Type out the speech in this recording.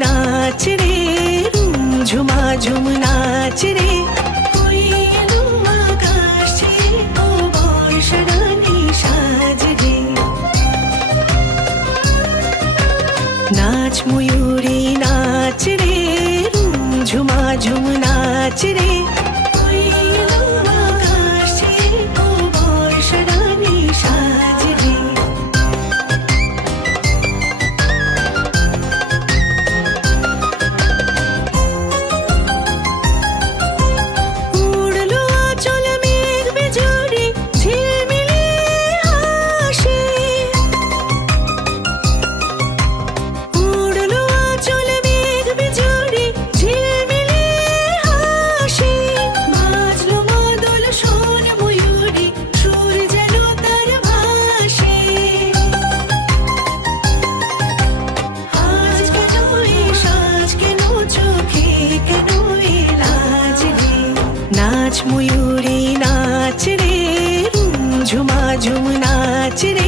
নাচ রে রুম ঝুমা ঝুম নাচ রে। রে। নাচ ময়ূরী, নাচ রে ঝুমা ঝুম নাচ রে। নাচ ময়ূরী নাচ রে রুম ঝুমা ঝুম নাচ রে